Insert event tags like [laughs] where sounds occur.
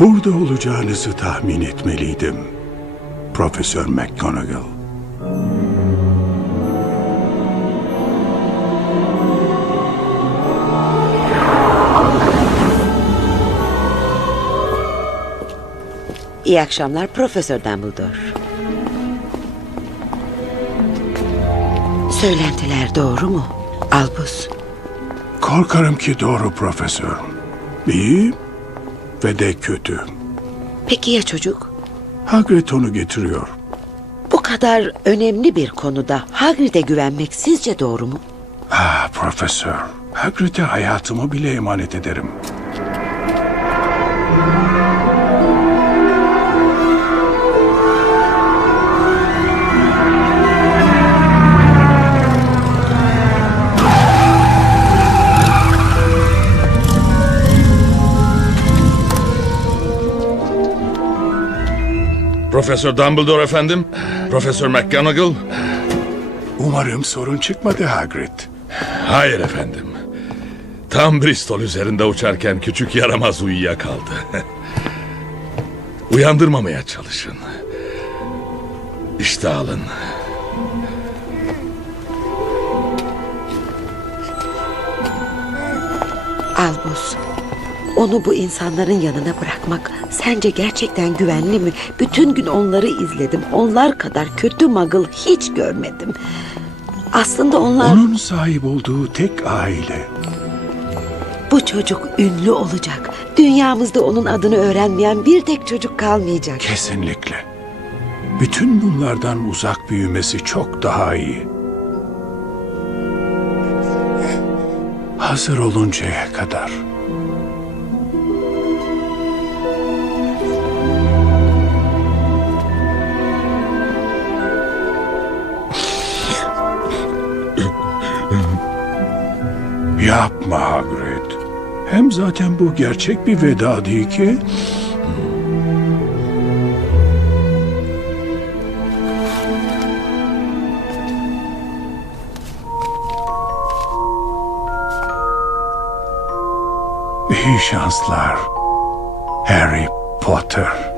Burada olacağınızı tahmin etmeliydim. Profesör McGonagall. İyi akşamlar Profesör Dumbledore. Söylentiler doğru mu? Albus. Korkarım ki doğru profesör. İyi ve de kötü. Peki ya çocuk? Hagrid onu getiriyor. Bu kadar önemli bir konuda Hagrid'e güvenmek sizce doğru mu? Ah profesör. Hagrid'e hayatımı bile emanet ederim. Profesör Dumbledore efendim. Profesör McGonagall. Umarım sorun çıkmadı Hagrid. Hayır efendim. Tam Bristol üzerinde uçarken küçük yaramaz uyuyakaldı. [laughs] Uyandırmamaya çalışın. İşte alın. Albus. Onu bu insanların yanına bırakmak sence gerçekten güvenli mi? Bütün gün onları izledim. Onlar kadar kötü muggle hiç görmedim. Aslında onlar Onun sahip olduğu tek aile. bu çocuk ünlü olacak. Dünyamızda onun adını öğrenmeyen bir tek çocuk kalmayacak. Kesinlikle. Bütün bunlardan uzak büyümesi çok daha iyi. Hazır oluncaya kadar. Yapma Hagrid. Hem zaten bu gerçek bir veda değil ki. İyi şanslar. Harry Potter.